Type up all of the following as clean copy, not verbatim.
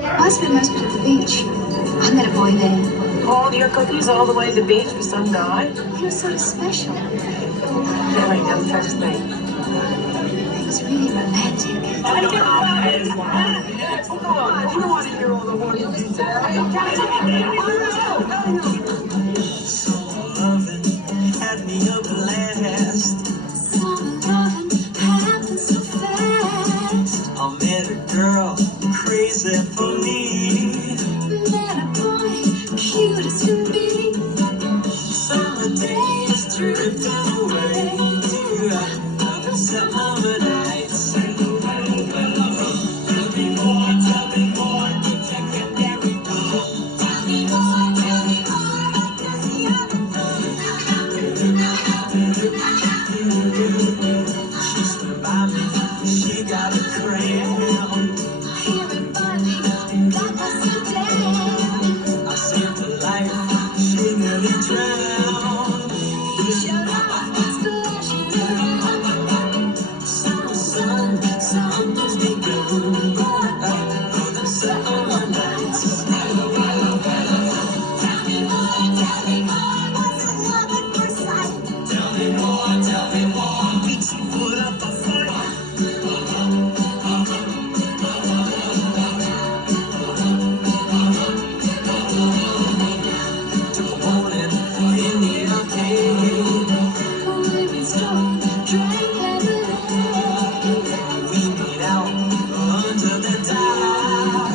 I spent most of it at the beach. I met a boy there. Hauled your cookies all the way to the beach for some guy? He was sort of special. There ain't no such thing. He was really romantic. I don't know. Come on, you don't want to hear all the horny details. Summer loving had me up last. Summer loving happened so fast. I met a girl crazy for me. Met a boy cute as can be. Summer days drifting away to other summer nights. Tell me more, tell me more. Secondary door. Tell me more, tell me more. She's by me, she got a crown. Everybody got us so down. I saved her life, she nearly drowned. He showed up, splashing around. Summer sun, summer's begun. The summer nights. Tell me more, what's the love at first sight? Tell me more. We two put up a fight. Till morning in the arcade. Living strong, drank lemonade. We made out under the dark.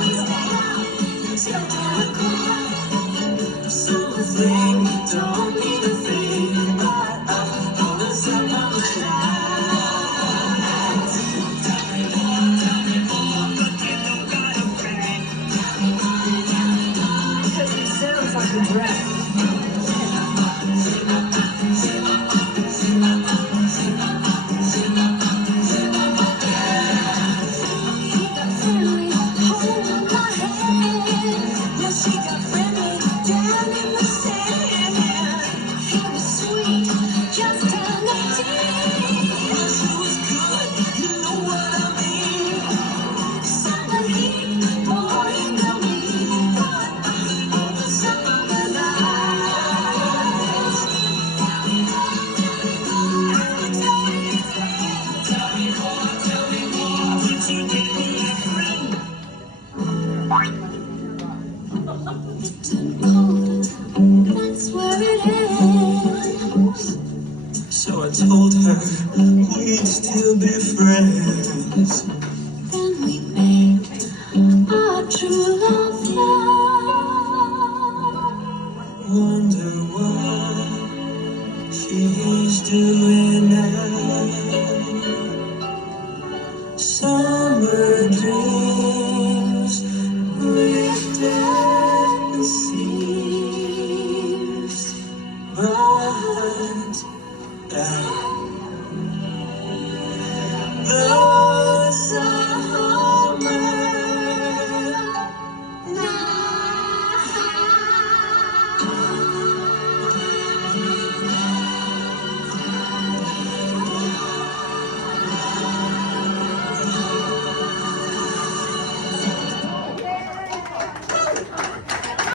We stayed out till 10 o'clock. Summer thing don't mean a thing, but all the summer nights. Tell me more, but you don't gotta brag. Because he sounds like a drag. He got friendly, holding my hand. Yeah, she got friendly down in the sand. He was sweet, just turned 18. She was good, you know what I mean. Summer heat, boy, you know me. All the summer nights. Tell me more, would you give me a friend? It turned cold, that's where it ends. So I told her we'd still be friends.